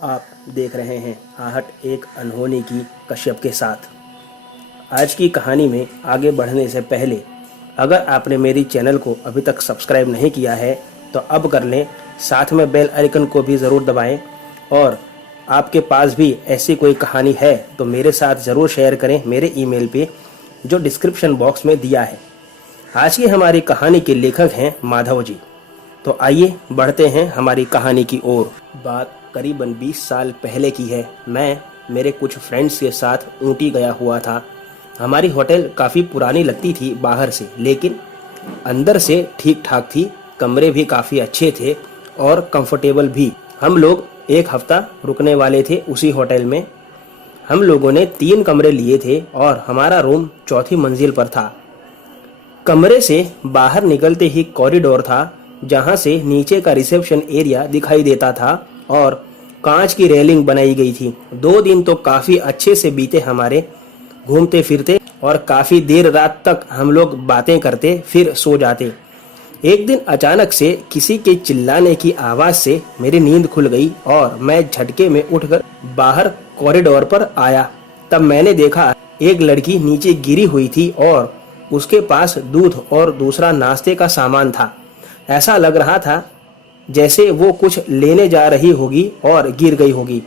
आप देख रहे हैं आहट एक अनहोनी की कश्यप के साथ। आज की कहानी में आगे बढ़ने से पहले अगर आपने मेरी चैनल को अभी तक सब्सक्राइब नहीं किया है तो अब कर लें, साथ में बेल आइकन को भी ज़रूर दबाएं और आपके पास भी ऐसी कोई कहानी है तो मेरे साथ ज़रूर शेयर करें मेरे ईमेल पे जो डिस्क्रिप्शन बॉक्स में दिया है। आज की हमारी कहानी के लेखक हैं माधव जी। तो आइए बढ़ते हैं हमारी कहानी की ओर। बात करीबन 20 साल पहले की है। मैं मेरे कुछ फ्रेंड्स के साथ ऊटी गया हुआ था। हमारी होटल काफ़ी पुरानी लगती थी बाहर से, लेकिन अंदर से ठीक ठाक थी। कमरे भी काफ़ी अच्छे थे और कंफर्टेबल भी। हम लोग एक हफ्ता रुकने वाले थे उसी होटल में। हम लोगों ने 3 कमरे लिए थे और हमारा रूम चौथी मंजिल पर था। कमरे से बाहर निकलते ही कॉरिडोर था जहां से नीचे का रिसेप्शन एरिया दिखाई देता था और कांच की रेलिंग बनाई गई थी। 2 दिन तो काफ़ी अच्छे से बीते हमारे, घूमते फिरते और काफ़ी देर रात तक हम लोग बातें करते फिर सो जाते। एक दिन अचानक से किसी के चिल्लाने की आवाज़ से मेरी नींद खुल गई और मैं झटके में उठकर बाहर कॉरिडोर पर आया। तब मैंने देखा एक लड़की नीचे गिरी हुई थी और उसके पास दूध और दूसरा नाश्ते का सामान था। ऐसा लग रहा था जैसे वो कुछ लेने जा रही होगी और गिर गई होगी।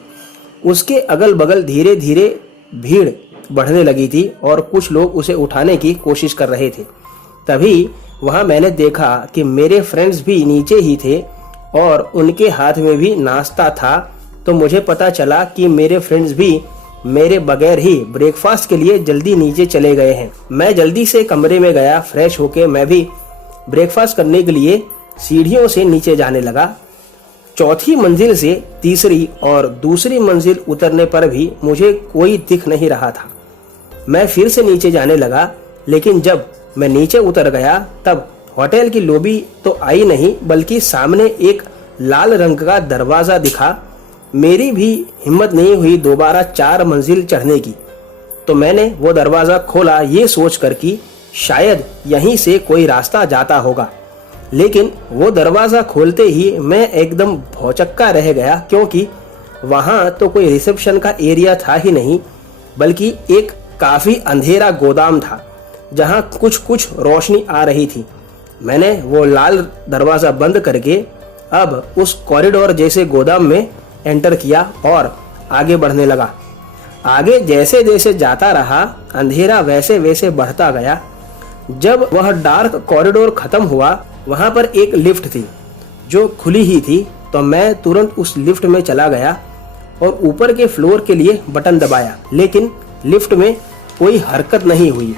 उसके अगल बगल धीरे धीरे भीड़ बढ़ने लगी थी और कुछ लोग उसे उठाने की कोशिश कर रहे थे। तभी वहां मैंने देखा कि मेरे फ्रेंड्स भी नीचे ही थे और उनके हाथ में भी नाश्ता था। तो मुझे पता चला कि मेरे फ्रेंड्स भी मेरे बगैर ही ब्रेकफास्ट के लिए जल्दी नीचे चले गए हैं। मैं जल्दी से कमरे में गया, फ्रेश होके मैं भी ब्रेकफास्ट करने के लिए सीढ़ियों से नीचे जाने लगा। चौथी मंजिल से तीसरी और दूसरी मंजिल उतरने पर भी मुझे कोई दिख नहीं रहा था। मैं फिर से नीचे जाने लगा, लेकिन जब मैं नीचे उतर गया तब होटल की लॉबी तो आई नहीं, बल्कि सामने एक लाल रंग का दरवाजा दिखा। मेरी भी हिम्मत नहीं हुई दोबारा 4 मंजिल चढ़ने की। तो मैंने वो दरवाजा खोला ये सोचकर कि शायद यहीं से कोई रास्ता जाता होगा। लेकिन वो दरवाजा खोलते ही मैं एकदम भौचक्का रह गया, क्योंकि वहां तो कोई रिसेप्शन का एरिया था ही नहीं, बल्कि एक काफी अंधेरा गोदाम था जहां कुछ कुछ रोशनी आ रही थी। मैंने वो लाल दरवाजा बंद करके अब उस कॉरिडोर जैसे गोदाम में एंटर किया और आगे बढ़ने लगा। आगे जैसे जैसे जाता रहा अंधेरा वैसे वैसे बढ़ता गया। जब वह डार्क कॉरिडोर खत्म हुआ वहां पर एक लिफ्ट थी जो खुली ही थी। तो मैं तुरंत उस लिफ्ट में चला गया और ऊपर के फ्लोर के लिए बटन दबाया, लेकिन लिफ्ट में कोई हरकत नहीं हुई।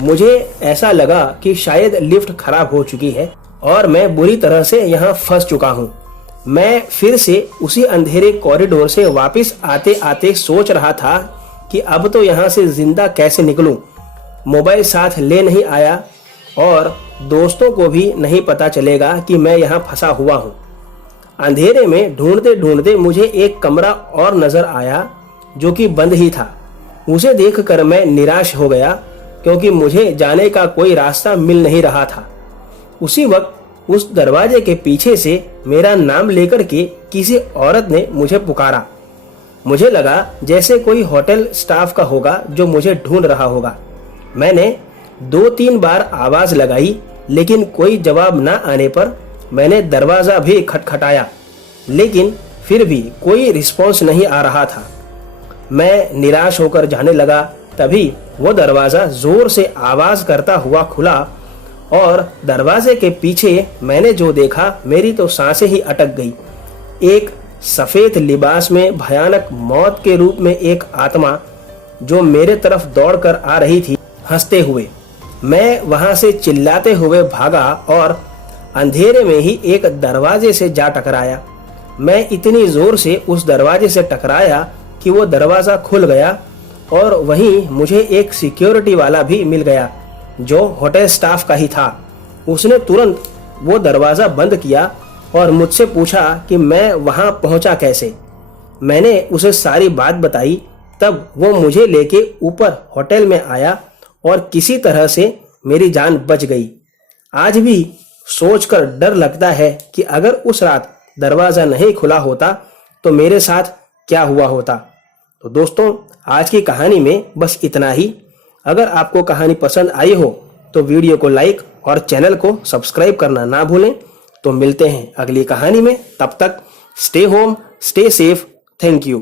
मुझे ऐसा लगा कि शायद लिफ्ट खराब हो चुकी है और मैं बुरी तरह से यहाँ फंस चुका हूँ। मैं फिर से उसी अंधेरे कॉरिडोर से वापस आते आते सोच रहा था कि अब तो यहाँ से जिंदा कैसे निकलूं। मोबाइल साथ ले नहीं आया और दोस्तों को भी नहीं पता चलेगा कि मैं यहाँ फंसा हुआ हूँ। अंधेरे में ढूंढते ढूंढते मुझे एक कमरा और नजर आया जो कि बंद ही था। उसे देखकर मैं निराश हो गया, क्योंकि मुझे जाने का कोई रास्ता मिल नहीं रहा था। उसी वक्त उस दरवाजे के पीछे से मेरा नाम लेकर के किसी औरत ने मुझे पुकारा। मुझे लगा जैसे कोई होटल स्टाफ का होगा जो मुझे ढूंढ रहा होगा। मैंने 2-3 बार आवाज लगाई, लेकिन कोई जवाब न आने पर मैंने दरवाजा भी खटखटाया, लेकिन फिर भी कोई रिस्पॉन्स नहीं आ रहा था। मैं निराश होकर जाने लगा। तभी वो दरवाजा जोर से आवाज करता हुआ खुला और दरवाजे के पीछे मैंने जो देखा मेरी तो सांसें ही अटक गई। एक सफेद लिबास में भयानक मौत के रूप में एक आत्मा जो मेरे तरफ दौड़कर आ रही थी हंसते हुए। मैं वहां से चिल्लाते हुए भागा और अंधेरे में ही एक दरवाजे से जा टकराया। मैं इतनी जोर से उस दरवाजे से टकराया कि वो दरवाजा खुल गया और वहीं मुझे एक सिक्योरिटी वाला भी मिल गया जो होटल स्टाफ का ही था। उसने तुरंत वो दरवाजा बंद किया और मुझसे पूछा कि मैं वहां पहुंचा कैसे। मैंने उसे सारी बात बताई। तब वो मुझे लेके ऊपर होटल में आया और किसी तरह से मेरी जान बच गई। आज भी सोचकर डर लगता है कि अगर उस रात दरवाजा नहीं खुला होता तो मेरे साथ क्या हुआ होता। तो दोस्तों, आज की कहानी में बस इतना ही। अगर आपको कहानी पसंद आई हो तो वीडियो को लाइक और चैनल को सब्सक्राइब करना ना भूलें। तो मिलते हैं अगली कहानी में, तब तक stay home, stay safe. Thank you.